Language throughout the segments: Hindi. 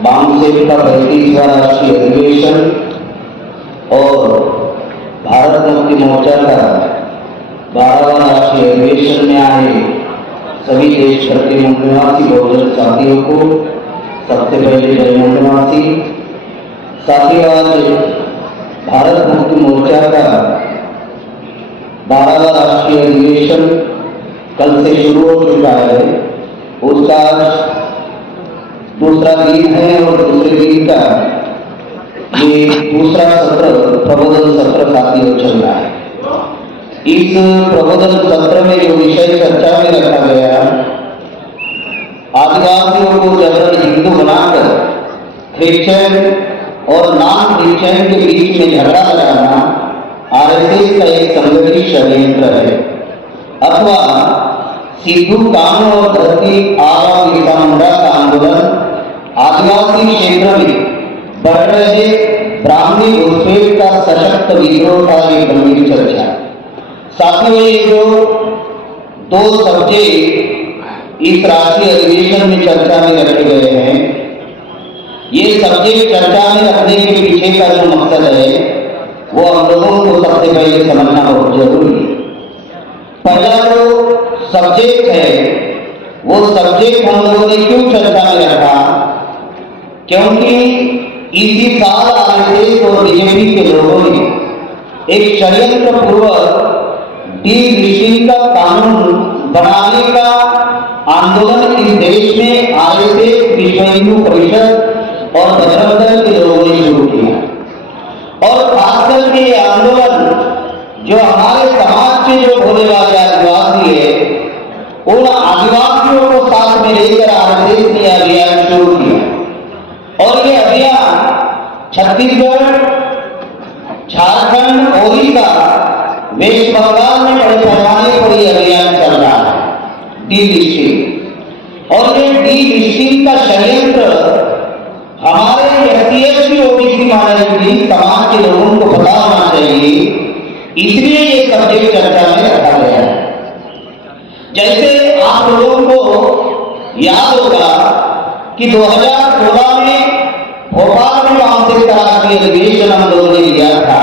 बांग्लादेश का 35वां राष्ट्रीय अधिवेशन और भारत मुक्ति मोर्चा का 12वां राष्ट्रीय अधिवेशन में आए सभी देश भर के मूल निवासी बहुजन साथियों को सबसे पहले जय मूल निवासी। साथियों, आज भारत मुक्ति मोर्चा का 12वां राष्ट्रीय अधिवेशन कल से शुरू हो चुका है। उसका आज दूसरा दिन है और दूसरे दिन का ये दूसरा सत्र प्रबोधन सत्र साथियों चल रहा है। इस प्रबोधन सत्र में जो विषय चर्चा में रखा गया, आदिवासियों को जबरन हिंदू बनाकर क्रिश्चियन और नॉन क्रिश्चियन के बीच में झगड़ा लगाना आरएसएस का एक संगठित षड्यंत्र है, अथवा सिद्धू कानू और धरती आबा बिरसा मुंडा का आंदोलन आदिवासी क्षेत्र में बढ़ रहे ब्राह्मणी घुसपैठ का सशक्त विद्रोह का एक गंभीर चर्चा। साथियों, ये जो दो सब्जेक्ट इस राष्ट्रीय अधिवेशन में चर्चा में रखे गए हैं, ये सब्जेक्ट चर्चा में रखने के पीछे का जो मकसद है वो हम लोगों को सबसे पहले समझना बहुत जरूरी है। पहला जो सब्जेक्ट है वो सब्जेक्ट हम लोगों ने क्यों चर्चा में रखा, क्योंकि इसी साल आरएसएस और बीजेपी के लोगों ने एक षड्यंत्र पूर्वक डीलिस्टिंग का कानून बनाने का आंदोलन इस देश में आरएसएस, विश्व हिंदू परिषद और बजरंग दल के लोगों ने शुरू किया। और खासकर के आंदोलन जो हमारे समाज के जो भोले वाले आदिवासी है, उन आदिवासियों को साथ में लेकर आरएसएस ने अभियान शुरू किया। और ये अभियान छत्तीसगढ़, झारखंड, ओडिशा, वेस्ट बंगाल में बड़े पैमाने पर यह अभियान चल रहा है, डीलिस्टिंग। और ये डीलिस्टिंग का षड्यंत्र हमारे एससी ओबीसी माइनॉरिटी समाज के लोगों को पता होना चाहिए, इसलिए ये सब्जेक्ट चर्चा में रखा गया है। जैसे आप लोगों को याद होगा कि 2016 में भोपाल में मानसिक राष्ट्रीय अधिवेशन हम लोगों ने लिया था,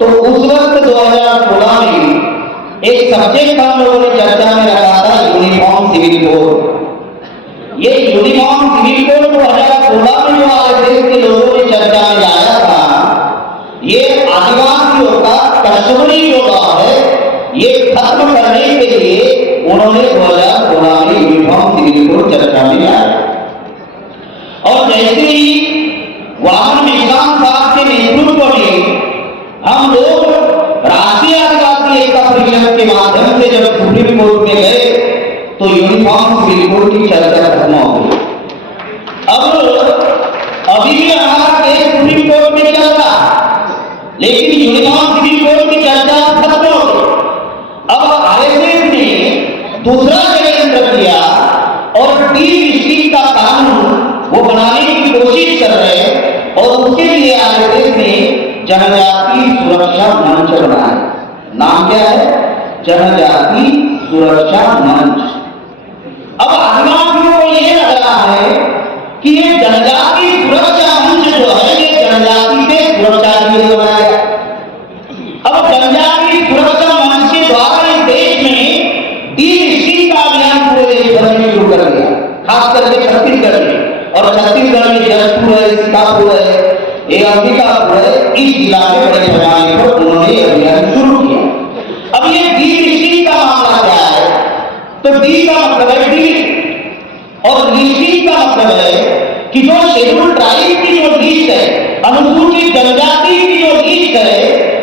तो उस वक्त 2016 में एक सब्जेक्ट हम लोगों ने चर्चा में रखा था, यूनिफॉर्म सिविल कोड। ये यूनिफॉर्म सिविल कोड 2016 में जो आरएसएस के लोगों ने चर्चा में लाया था, ये आदिवासियों का कस्टमरी जो लॉ है ये खत्म करने के लिए उन्होंने 2016 में यूनिफॉर्म सिविल कोड चर्चा में लाया। और जैसे ही वामन निशान साहब के नेतृत्व में हम लोग राष्ट्रीय आदिवासी एकता परिषद के माध्यम से जब सुप्रीम कोर्ट में गए तो यूनिफॉर्म सिविल कोड की चर्चा खत्म हो गई। अब अभी भी हमारा केस सुप्रीम कोर्ट में चल रहा है, लेकिन यूनिफॉर्म सिविल कोड की चर्चा खत्म हो गई। अब आरएसएस ने दूसरा षड्यंत्र किया और डीलिस्टिंग का कानून वो बनाने की कोशिश कर रहे हैं, और उसके लिए आरएसएस ने जनजाति सुरक्षा मंच बनाया। नाम क्या है? जनजाति सुरक्षा मंच। अब आदिवासियों को ये लग रहा है कि ये जनजाति सुरक्षा मंच जो है ये जनजाति से सुरक्षा के लिए बनाया गया। अब जनजाति सुरक्षा मंच के द्वारा इस देश में डीलिस्टिंग का अभियान पूरे देश भर में शुरू कर दिया, खास करके छत्तीसगढ़ में। और छत्तीसगढ़ में जशपुर है, सीतापुर है, अंबिकापुर है, इस जिला में बड़े पैमाने पर उन्होंने अभियान शुरू किया। अब ये डीलिस्टिंग का मामला क्या है? तो डी का मतलब है डी, और लिस्टिंग का मतलब है कि जो शेड्यूल ट्राइब की जो लिस्ट है, अनुसूचित जनजाति की जो लिस्ट है,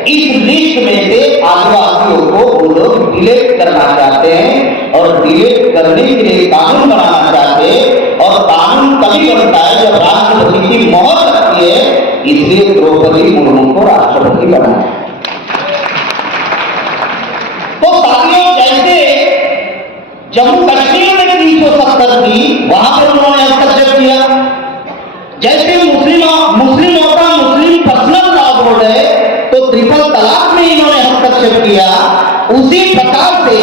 इस लिस्ट में से आदिवासियों को वो लोग डिलीट करना चाहते हैं, और डिलीट करने के लिए कानून बनाना चाहते हैं। और कानून तभी बनता है जब राष्ट्रपति की मोहर लगती है, इसलिए द्रौपदी मुर्मू को राष्ट्रपति बनाया। तो साथियों, जैसे जम्मू कश्मीर में 370 थी, वहां पर उन्होंने हस्तक्षेप किया। जैसे मुस्लिमों का मुस्लिम पर्सनल लॉ बोर्ड है, तो ट्रिपल तलाक में इन्होंने हस्तक्षेप किया। उसी प्रकार से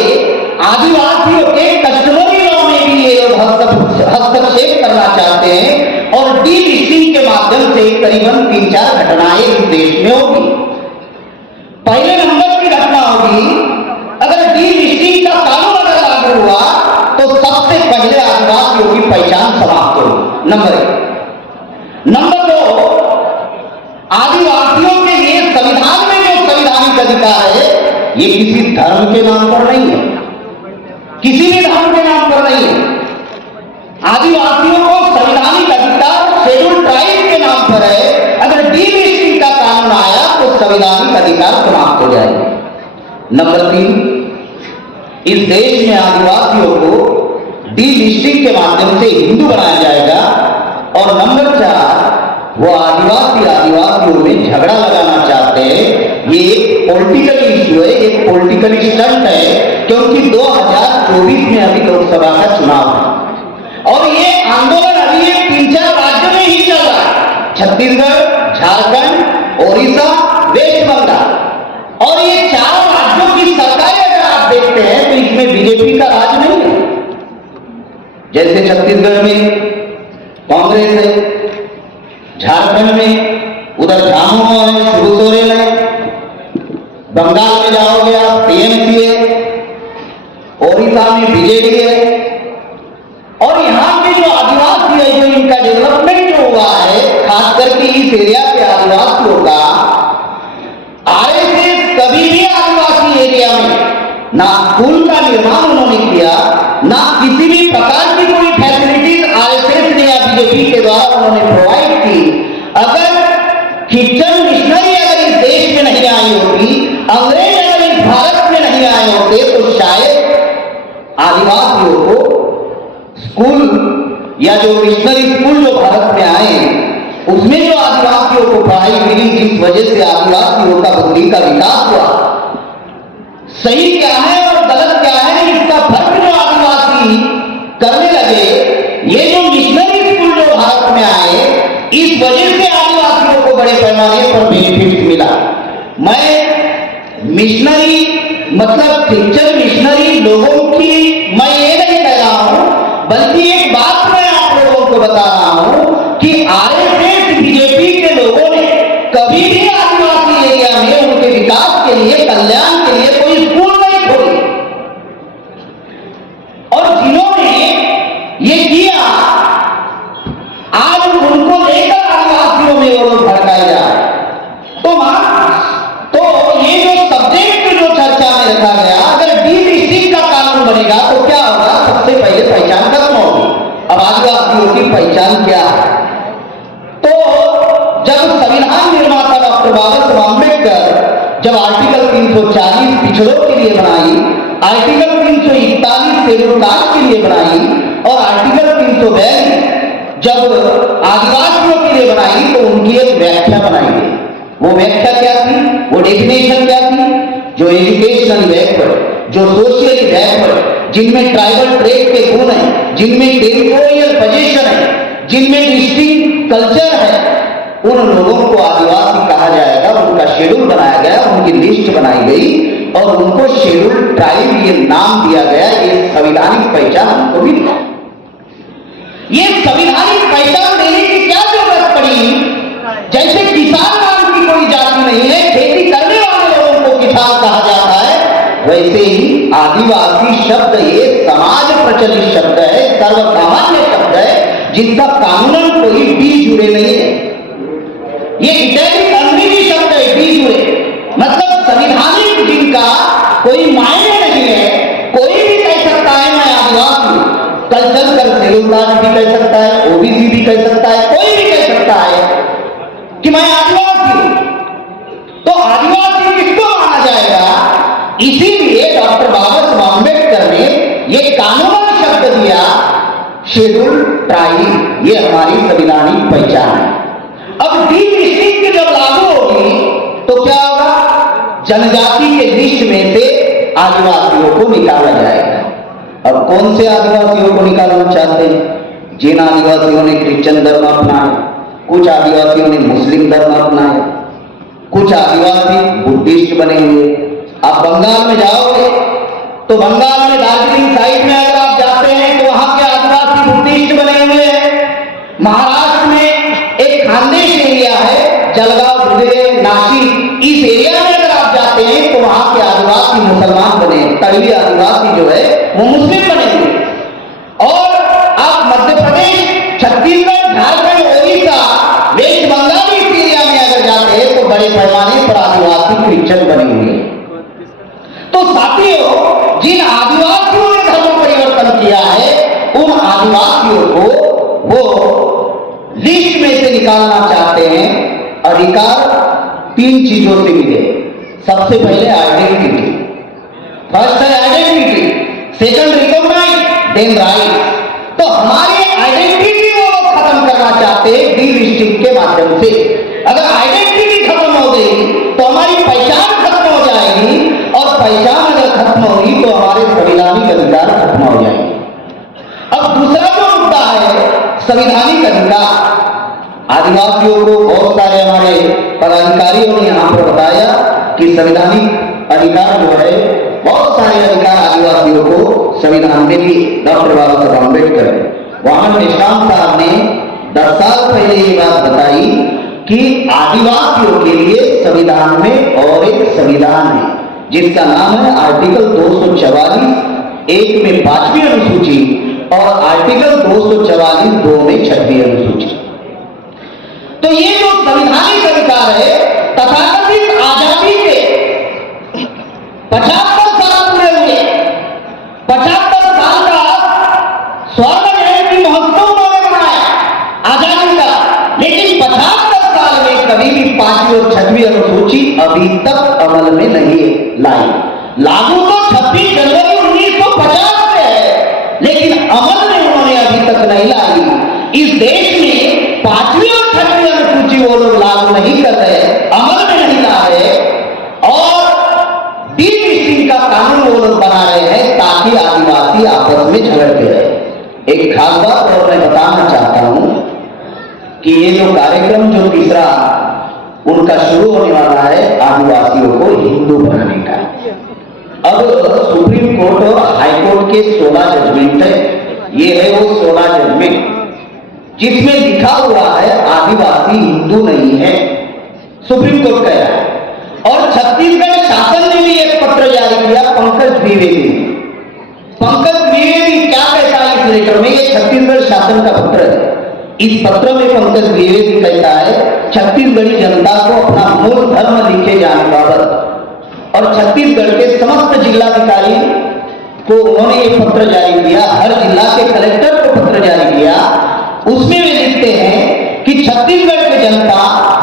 आदिवासियों के कस्टमरी लॉ में हस्तक्षेप करना चाहते हैं और डीलिस्टिंग के माध्यम से करीबन 3-4 घटनाएं इस देश में होगी। पहले नंबर की घटना होगी, अगर डीलिस्टिंग का कानून अगर लागू हुआ तो सबसे पहले आदिवासियों की पहचान समाप्त होगी, नंबर 1। नंबर 2, आदिवासियों के लिए संविधान में जो संवैधानिक अधिकार है ये किसी धर्म के नाम पर नहीं है, किसी भी धर्म के नाम पर नहीं है। आदिवासियों को संवैधानिक अधिकार शेड्यूल ट्राइब के नाम पर है। अगर डीलिस्टिंग का कानून आया तो संवैधानिक अधिकार समाप्त हो जाएंगे। नंबर 3, इस देश में आदिवासियों को डीलिस्टिंग के माध्यम से हिंदू बनाया जाएगा। और नंबर 4, वो आदिवासियों में झगड़ा लगाना चाहते हैं। ये एक पॉलिटिकल इश्यू है, एक पॉलिटिकल स्टंट है, क्योंकि 2024 में अभी लोकसभा का चुनाव है और ये आंदोलन अभी 3-4 राज्यों में ही चल रहा है, छत्तीसगढ़, झारखंड, ओडिशा, वेस्ट बंगाल। और ये 4 राज्यों की सरकारें अगर आप देखते हैं तो इसमें बीजेपी का राज नहीं है। जैसे छत्तीसगढ़ में कांग्रेस है, झारखंड में उधर झामुमो है, शिबू सोरेन है, बंगाल में जाओगे आप टीएमसी है, ओडिशा में बीजेडी है। और यहां के जो आदिवासी है, जो इनका डेवलपमेंट जो हुआ है, खास करके इस एरिया के आदिवासियों का, आरएसएस कभी भी आदिवासी एरिया में ना स्कूल का निर्माण उन्होंने किया, ना किसी भी प्रकार की कोई फैसिलिटीज आरएसएस ने या बीजेपी के द्वारा उन्होंने प्रोवाइड की। अगर क्रिश्चियन मिशनरी अगर इस देश में नहीं आई होती, अंग्रेज अगर इस भारत में नहीं आए होते, तो शायद आदिवासियों को स्कूल या जो मिशनरी स्कूल जो भारत में आए उसमें जो आदिवासियों को पढ़ाई मिली, जिस वजह से आदिवासियों का बुद्धि का विकास हुआ। सही क्या है और गलत क्या है, इसका फर्क जो आदिवासी करने लगे, ये जो मिशनरी स्कूल जो भारत में आए, इस वजह से आदिवासियों को बड़े पैमाने पर बेनिफिट मिला। मैं मिशनरी मतलब क्रिश्चियन मिशनरी लोगों की मैं ये नहीं कह रहा हूं, बल्कि एक बात मैं आप लोगों को बता रहा हूं कि आरएसएस बीजेपी के लोगों ने कभी भी आदिवासी एरिया में उनके विकास के लिए, कल्याण के लिए कोई स्कूल नहीं खोली। और जिन्होंने ये किया, आज उनको लेकर आदिवासियों में वो लोग भड़काए जा रहे। तो ये जो सब्जेक्ट जो चर्चा में रखा गया, अगर डीलिस्टिंग का कानून बनेगा तो क्या होगा? सबसे पहले पहचान खत्म होगी। अब आदिवासियों की पहचान क्या है? तो जब संविधान निर्माता डॉक्टर बाबा साहब अम्बेडकर जब आर्टिकल 340 पिछड़ों के लिए बनाई, आर्टिकल 341 शेड्यूल कास्ट के लिए बनाई और आर्टिकल 342 जब आदिवासियों के लिए बनाई, तो उनकी एक व्याख्या बनाई गई। वो व्याख्या क्या थी, वो डेफिनेशन क्या थी? जो एजुकेशनल बैकवर्ड, जो सोशियली बैकवर्ड, जिनमें ट्राइबल ट्रेड के गुण है, जिनमें टेरिटोरियल पोजीशन है, जिनमें डिस्टिंक्ट कल्चर है, उन लोगों को आदिवासी कहा जाएगा। उनका शेड्यूल बनाया गया, उनकी लिस्ट बनाई गई और उनको शेड्यूल ट्राइब ये नाम दिया गया। ये संवैधानिक पहचान उनको मिली। ये संवैधानिक पहचान देने की क्या जरूरत पड़ी? जैसे किसान नाम की कोई जाति नहीं है, खेती करने वाले लोगों को किसान कहा जाता है, वैसे ही आदिवासी शब्द ये समाज प्रचलित शब्द है, सर्वसामान्य शब्द है, जिनका कानूनन कोई डी जुड़े नहीं है। ये इटैलिक अंग्रेजी शब्द है, डी जुड़े मतलब संविधानिक, जिनका कोई मायने नहीं है। कोई भी कह सकता है मैं आदिवासी, कल्चर कर शेड्यूल कास्ट भी कह सकता है, ओबीसी भी कह सकता है, कोई भी कह सकता है कि मैं आदिवासी हूं। तो आदिवासी किसको माना जाएगा? इसीलिए डॉक्टर बाबा साहब अम्बेडकर ने यह कानूनी शब्द दिया, शेड्यूल ट्राइब। ये हमारी संवैधानिक पहचान है। अब डीलिस्टिंग जब लागू होगी तो क्या होगा? जनजाति के लिस्ट में से आदिवासियों को निकाला जाएगा। अब कौन से आदिवासियों को निकालना चाहते हैं? जिन आदिवासियों ने क्रिश्चियन धर्म अपनाया, कुछ आदिवासियों ने मुस्लिम धर्म अपनाया, कुछ आदिवासी बुद्धिस्ट बने हुए। आप बंगाल में जाओगे तो बंगाल में दार्जिलिंग साइड में अगर आप जाते हैं तो वहां के आदिवासी महाराष्ट्र में एक खानदेश एरिया है, जलगांव, बुंदेले, नासिक, इस एरिया में अगर आप जाते हैं तो वहां के आदिवासी मुसलमान बने, तड़वी आदिवासी जो है वो मुस्लिम बनेंगे। और आप मध्य प्रदेश, छत्तीसगढ़, झारखंड, ओडिशा, वेस्ट बंगाल इस एरिया में अगर जाते हैं तो बड़े पैमाने पर आदिवासी क्रिश्चियन बनेंगे। तो साथियों, जिन आदिवासियों ने धर्म परिवर्तन किया है उन आदिवासियों को वो लिस्ट में से निकालना चाहते हैं। अधिकार 3 चीजों से मिले। सबसे पहले आइडेंटिटी, फर्स्ट है identity, second recognise, then right. तो हमारी आइडेंटिटी वो लोग खत्म करना चाहते हैं डीलिस्टिंग के माध्यम से। अगर आइडेंटिटी खत्म हो गई तो हमारी पहचान खत्म हो जाएगी, और पहचान अगर खत्म होगी तो हमारे संवैधानिक अधिकार खत्म हो जाएंगे। अब दूसरा जो मुद्दा है संवैधानिक अधिकार। आदिवासियों को बहुत सारे हमारे पदाधिकारियों ने यहां पर बताया कि संवैधानिक अधिकार जो है, बहुत सारे अधिकार आदिवासियों को संविधान में दिए। डॉक्टर बाबा साहब अम्बेडकर, वहां निष्काम साहब ने 10 साल पहले ये बात बताई कि आदिवासियों के लिए संविधान में और एक संविधान है जिसका नाम है आर्टिकल 244, 1 में 5वीं अनुसूची और आर्टिकल 244, 2 में 6वीं अनुसूची। तो ये जो संवैधानिक अधिकार है, तथाकथित आजादी के 75 साल पूरे हुए, 75 साल का स्वर्ण जयंती महोत्सव उन्होंने मनाया आजादी का, लेकिन 75 साल में कभी भी 5वीं और 6वीं अनुसूची अभी तक अमल में नहीं लाई। लागू तो 26 जनवरी 1950 से है, लेकिन अमल में उन्होंने अभी तक नहीं लाई। इस देश में 5वीं और 6वीं अनुसूची वो लोग लागू नहीं कर रहे, अमल में नहीं ला रहे, और डीलिस्टिंग का कानून वो लोग बना रहे हैं ताकि आदिवासी आपस में झगड़ते रहे। एक खास बात और मैं बताना चाहता हूं कि ये जो कार्यक्रम जो तीसरा उनका शुरू होने वाला है आदिवासियों को हिंदू बनाने का। अब सुप्रीम कोर्ट और हाई कोर्ट के 16 जजमेंट है, ये है वो 16 जजमेंट जिसमें लिखा हुआ है आदिवासी हिंदू नहीं है, सुप्रीम कोर्ट कह रहा है। और छत्तीसगढ़ शासन ने भी एक पत्र जारी किया, पंकज द्विवेदी। पंकज द्विवेदी क्या कहता है इस लेटर में? ये छत्तीसगढ़ शासन का पत्र है। इस पत्र में पंकज द्विवेदी कहता है छत्तीसगढ़ी जनता को अपना मूल धर्म लिखे जाने बाबत, और छत्तीसगढ़ के समस्त जिलाधिकारी को उन्होंने एक पत्र जारी किया, हर जिला के कलेक्टर को पत्र जारी किया। उसमें वे लिखते हैं कि छत्तीसगढ़ की जनता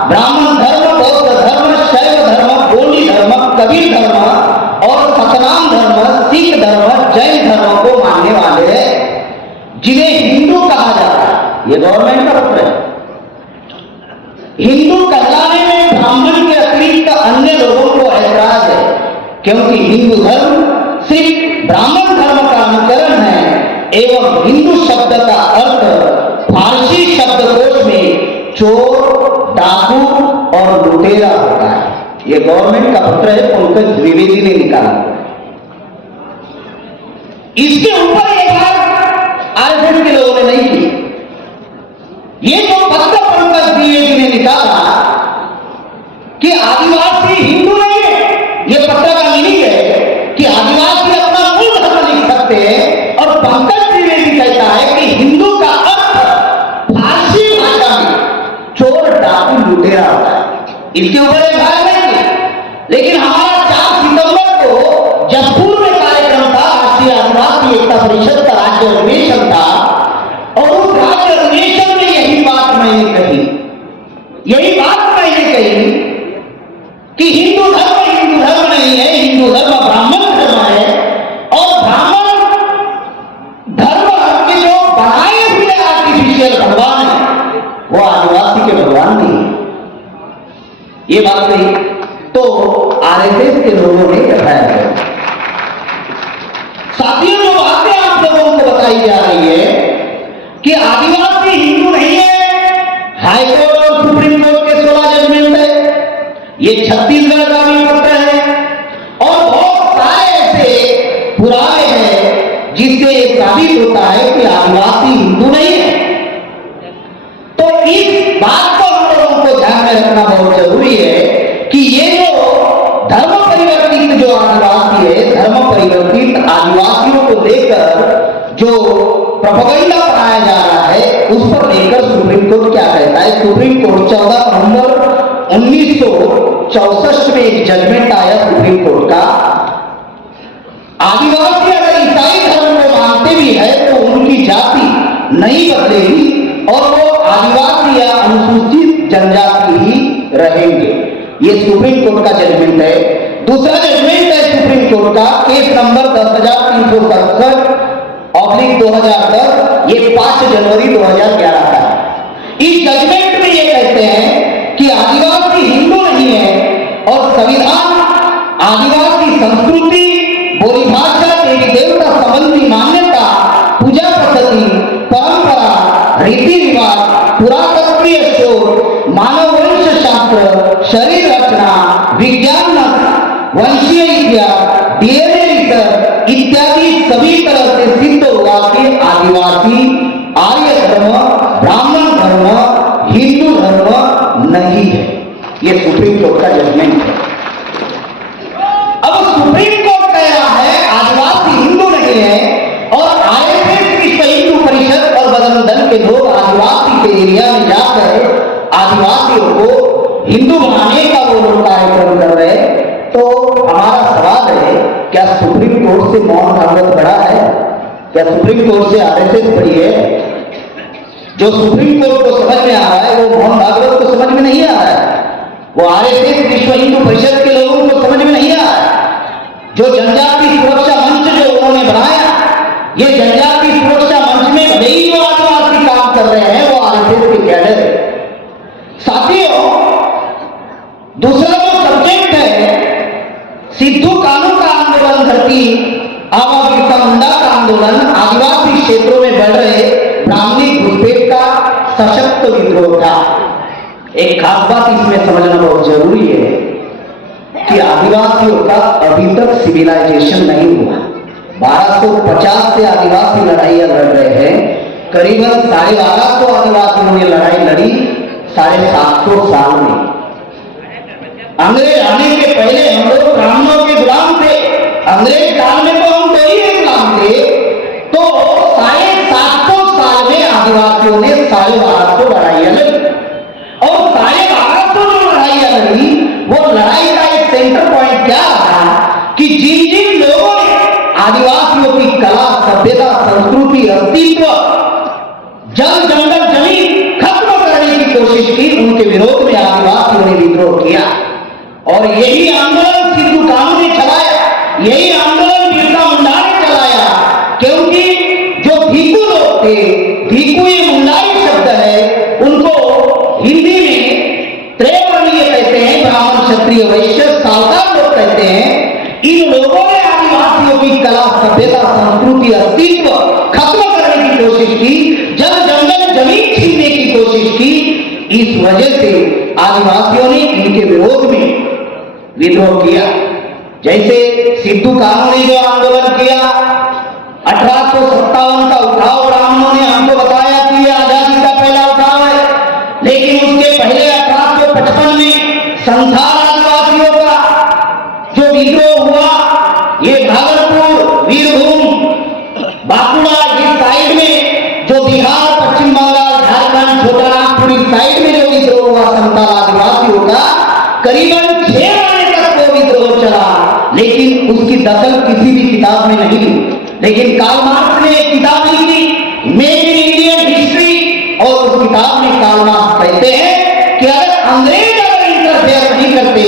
ब्राह्मण धर्म, बौद्ध धर्म, शैव धर्म, गोंडी धर्म, कबीर धर्म और सतनाम धर्म, सिख धर्म, जैन धर्म को मानने वाले हैं, जिन्हें हिंदू कहा जाता है। ये गवर्नमेंट का पत्र है। हिंदू कहलाने में ब्राह्मण के अतिरिक्त अन्य लोगों को ऐतराज है, क्योंकि हिंदू धर्म सिर्फ ब्राह्मण धर्म का अनुकरण है, एवं हिंदू शब्द का अर्थ फारसी शब्दकोश में चोर, डाकू और लुटेरा होता है। यह गवर्नमेंट का पत्र है, पंकज द्विवेदी ने निकाला। इसके ऊपर एक बात आरएसएस के लोगों ने नहीं की। ये जो पत्र पंकज द्विवेदी ने निकाला कि आदिवासी हिंदू नहीं है, यह पत्र का मीनिंग है कि आदिवासी अपना मूल धर्म लिख सकते हैं, और पंकज द्विवेदी कहता है कि हिंदू का फारसी भाषा में चोर, डाकू, लुटेरा होता है। इसके ऊपर एक बात नहीं, लेकिन हमारा 4 सितंबर को जयपुर में कार्यक्रम था, राष्ट्रीय आदिवासी एकता परिषद का राज्य अधिवेशन था, और उस राज्य अधिवेशन में यही बात मैंने कही कि हिंदू धर्म नहीं है, हिंदू धर्म ब्राह्मण धर्म है, और ब्राह्मण धर्म के जो बनाए हुए आर्टिफिशियल भगवान है वो आदिवासी के भगवान नहीं है। ये बात कही तो आरएसएस के लोगों ने बताया है। साथियों, जो बातें आप लोगों को बताई जा रही है कि आदिवासी हिंदू नहीं है, हाई कोर्ट और सुप्रीम कोर्ट के 16 जजमेंट है, ये छत्तीसगढ़ का भी पत्र है, और बहुत सारे ऐसे पुरावे हैं जिससे ये साबित होता है कि आदिवासी हिंदू नहीं है। जो प्रोपेगेंडा बनाया जा रहा है उस पर लेकर सुप्रीम कोर्ट क्या कहता है। सुप्रीम कोर्ट 14 नवंबर 1964 में एक जजमेंट आया सुप्रीम कोर्ट का, आदिवासी अगर ईसाई धर्म को मानते भी है तो उनकी जाति नहीं बदलेगी और वो आदिवासी या अनुसूचित जनजाति ही रहेंगे। ये सुप्रीम कोर्ट का जजमेंट है। दूसरा जजमेंट है सुप्रीम कोर्ट का, केस नंबर 10,367/2010, ये 5 जनवरी 2011 का है। इस जजमेंट में ये कहते हैं कि आदिवासी हिंदू नहीं है और संविधान आदिवासी संस्कृति, बोली भाषा, देवी देवता संबंधी मान्यता, पूजा पद्धति, परंपरा, रीति रिवाज, पुरातत्वीय शोध, मानव वंश शास्त्र, शरीर रचना, विज्ञान, वंशीय इतिहास, डीएनए रिसर्च इत्यादि सभी तरह से सिद्ध हुआ कि आदिवासी आर्य धर्म, ब्राह्मण धर्म, हिंदू धर्म नहीं है। यह सुप्रीम कोर्ट का जजमेंट है। अब सुप्रीम कोर्ट कह रहा है आदिवासी हिंदू नहीं है और आरएसएस, विश्व हिंदू परिषद और बजरंग दल के लोग आदिवासी के एरिया में जाकर आदिवासियों को हिंदू बनाने का वो लोग कार्यक्रम कर रहे हैं। तो हमारा सवाल है, क्या सुप्रीम कोर्ट से मोहन भागवत बड़ा है? क्या सुप्रीम कोर्ट से आरएसएस बड़ी है? जो सुप्रीम कोर्ट को समझ में आ रहा है वो मोहन भागवत को समझ में नहीं आ रहा है, वो आरएसएस, विश्व हिंदू परिषद के लोगों को समझ में नहीं आ रहा है। जो जनजाति सुरक्षा मंच जो उन्होंने बनाया, ये जनजाति सुरक्षा मंच में भले ही जो आदिवासी काम कर रहे हैं वो आरएसएस के कैडर है। साथियों, दूसरा जो सब्जेक्ट है, सिद्धू कानू का आंदोलन, धरती आबा बिरसा मुंडा का आंदोलन, आदिवासी क्षेत्रों में बढ़ रहे ब्राह्मणी घुसपैठ का सशक्त विद्रोह था। एक खास बात इसमें समझना बहुत जरूरी है कि आदिवासियों का अभी तक सिविलाइजेशन नहीं हुआ। 1250 से आदिवासी लड़ाइयां लड़ रहे हैं, करीबन 1250 आदिवासियों ने लड़ाई लड़ी 750 साल में। अंग्रेज आने के पहले हम लोग ब्राह्मणों के गुलाम थे, अंग्रेज काल में तो हम वही गुलाम थे। तो 750 साल में आदिवासियों ने 1250 लड़ाइयां लड़ी और 1250 जो लड़ाइयां लड़ी वो लड़ाई का एक सेंटर पॉइंट क्या रहा कि जिन जिन लोगों ने आदिवासियों की कला, सभ्यता, संस्कृति, अस्तित्व, जल जंगल जमीन खत्म करने की कोशिश की, उनके विरोध में आदिवासियों ने विद्रोह किया और यही आंदोलन सिद्धू कानू ने चलाया, यही आंदोलन बिरसा मुंडा ने चलाया। क्योंकि जो भीकू लोग थे, भीकू ये मुंडाई शब्द है, उनको हिंदी में त्रैवर्णीय कहते हैं, ब्राह्मण, क्षत्रिय, वैश्य, सावधान लोग कहते हैं। इन लोगों ने आदिवासियों की कला, सभ्यता, संस्कृति, अस्तित्व खत्म करने की कोशिश की, जल जंगल जमीन छीनने की कोशिश की। इस वजह से आदिवासियों ने इनके विरोध में विद्रोह किया। जैसे सिद्धू कानू ने जो आंदोलन किया 1857 का उठाव, ब्राह्मणों ने हमको बताया कि यह आजादी का पहला उठाव है, लेकिन उसके पहले 1855 में संथाल आदिवासियों का जो विद्रोह हुआ, ये भागलपुर, वीरभूम, बांकुड़ा इस साइड में, जो बिहार, पश्चिम बंगाल, झारखंड, छोटानागपुर इस साइड में जो विद्रोह हुआ संथाल आदिवासियों का, करीबन 6 महीने तक वो विद्रोह चला, लेकिन उसकी दखल किसी भी किताब में नहीं हुई। लेकिन कार्ल मार्क्स ने एक किताब लिखी, मेक इन इंडियन हिस्ट्री, और उस किताब में कार्ल मार्क्स कहते हैं कि अगर अंग्रेज इंटरफेयर नहीं करते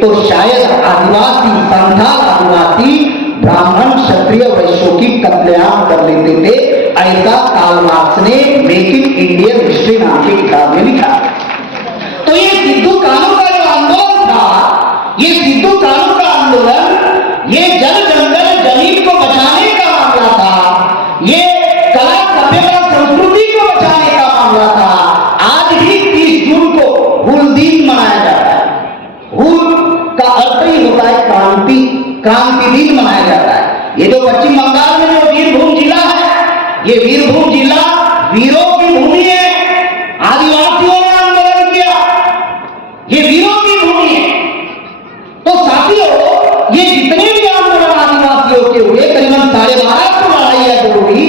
तो शायद आदिवासी, संथाल आदिवासी, ब्राह्मण, क्षत्रिय, वैश्यों की कत्लेआम कर लेते थे। ऐसा कार्ल मार्क्स ने मेक इन इंडियन हिस्ट्री नाम की किताब में लिखा। तो ये सिद्धू कानू का जो आंदोलन था, ये सिद्धू कानू का आंदोलन, ये जल जंगल जमीन को बचाने का मामला था, ये कला, सभ्यता, संस्कृति को बचाने का मामला था। आज भी 30 जून को हूल दिन मनाया जाता है। हूल का अर्थ ही होता है क्रांति, क्रांति दिन मनाया जाता है। ये जो पश्चिम बंगाल में जो वीरभूम जिला है, ये वीरभूम जिला वीरों की भूमि है। आदिवासियों ने आंदोलन किया, ये वीरों की भूमि है। तो साथियों, ये जितने भी आंदोलन आदिवासियों के हुए, करीबन 1250 लड़ाइयां जो हुई,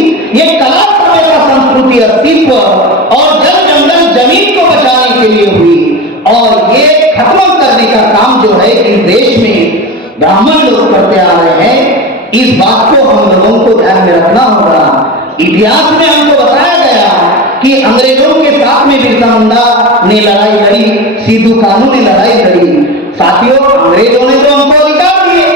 हम लोगों को ध्यान में रखना होगा। इतिहास में हमको बताया गया कि अंग्रेजों के साथ में बिरसा मुंडा ने लड़ाई लड़ी, सिद्धू कानू ने लड़ाई लड़ी। साथियों, अंग्रेजों ने तो हमको अधिकार दिए,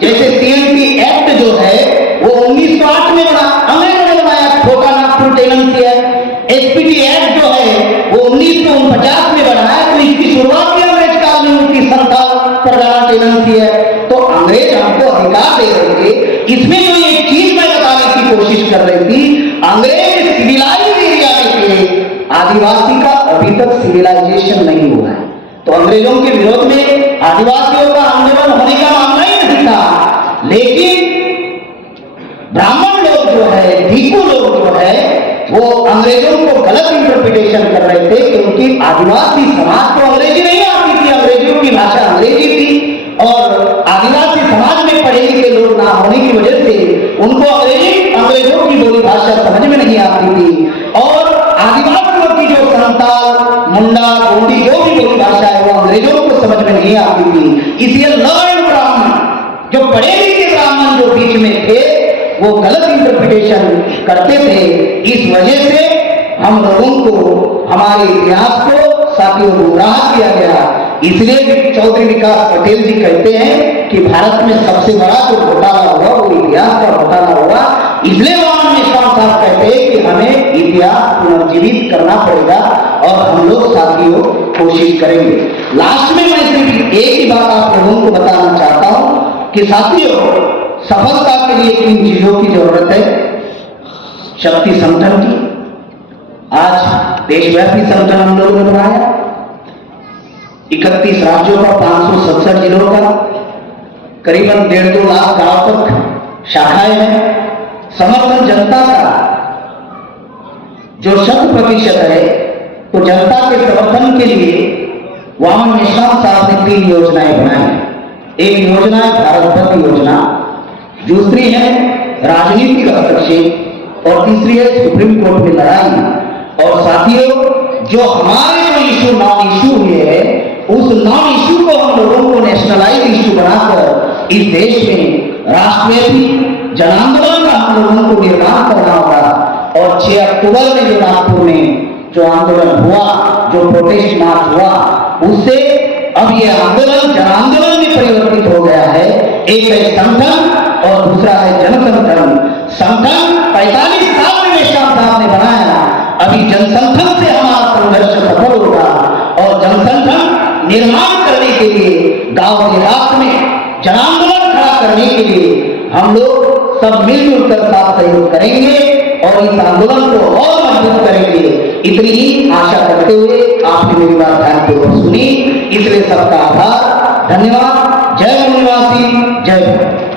जैसे सीएनटी एक्ट जो है वो 1908 में बना, अंग्रेजों ने बनाया, छोटा Nagpur tenancy act. SPT act जो है वो 1949 में बना है, तो इसकी शुरुआत भी अंग्रेज काल में उनकी संताल परगना टेनेंसी है। तो अंग्रेज हमको अधिकार दे रहे थे। इसमें जो एक चीज मैं बताने की कोशिश कर रही थी, अंग्रेज सिविलाइज एरिया में थे, आदिवासी का अभी तक सिविलाइजेशन नहीं हुआ है। तो अंग्रेजों के विरोध में आदिवासियों का आंदोलन होने का मामला ही नहीं था। लेकिन ब्राह्मण लोग जो है, भीखू लोग जो है, वो अंग्रेजों को गलत इंटरप्रिटेशन कर रहे थे, क्योंकि आदिवासी समाज को अंग्रेजी नहीं आती थी, अंग्रेजों की भाषा अंग्रेजी थी, और आदिवासी समाज में पढ़े लिखे लोग ना होने की वजह से उनको अंग्रेजों की बोली भाषा समझ में नहीं आती थी। और आदिवासियों की जो संताल, मुंडा, गोंडी जो भी बोली भाषा है वो अंग्रेजों को समझ में नहीं आती थी। इसलिए लर्न ब्राह्मण, जो पढ़े लिखे ब्राह्मण जो बीच में थे, वो गलत इंटरप्रिटेशन करते थे। इस वजह से हम लोगों को, हमारे इतिहास को साथियों गुमराह किया गया। इसलिए चौधरी विकास पटेल जी कहते हैं कि भारत में सबसे बड़ा जो घोटाला हुआ वो इतिहास का घोटाला हुआ। इसलिए वहां निशान साहब कहते हैं कि हमें इतिहास पुनर्जीवित करना पड़ेगा, और हम लोग साथियों कोशिश करेंगे। लास्ट में मैं सिर्फ एक ही बात आप लोगों को बताना चाहता हूं कि साथियों, सफलता के लिए किन चीजों की जरूरत है? शक्ति संगठन की। आज देशव्यापी संगठन हम लोगों ने बनाया, 31 राज्यों का, 567 जिलों का, करीबन 1.5-2 लाख गांव तक शाखाएं हैं। समर्थन जनता का जो 100% है, तो जनता के समर्थन के लिए वामन निशान साहब ने 3 योजनाएं बनाई। एक योजना है भारत बंद योजना, दूसरी है राजनीतिक हस्तक्षेप, और तीसरी है सुप्रीम कोर्ट में लड़ाई। और साथियों, जो हमारे जो इशू नॉन इशू हुए हैं, उस नॉन इशू को हम लोगों को नेशनलाइज इशू बनाकर इस देश में राष्ट्रव्यापी जन आंदोलन का हम लोगों को निर्माण करना होगा। और 6 अक्टूबर में जो नागपुर में जो आंदोलन हुआ, जो प्रोटेस्ट मार्च हुआ, उससे अब ये आंदोलन जन आंदोलन में परिवर्तित हो गया है। एक है संगठन और दूसरा है जनसंगठन। संगठन 45 साल में निशान साहब ने बनाया, अभी जनसंगठन से हमारा संघर्ष सफल होगा। और जनसंगठन निर्माण करने के लिए, गांव देहात में जन आंदोलन खड़ा करने के लिए हम लोग सब मिलजुल कर साथ सहयोग करेंगे और इस आंदोलन को और मजबूत करेंगे। इतनी ही आशा करते हुए आपने मेरी बात ध्यानपूर्वक सुनी, इसलिए सबका आभार, धन्यवाद। जय निवासी, जय भारत।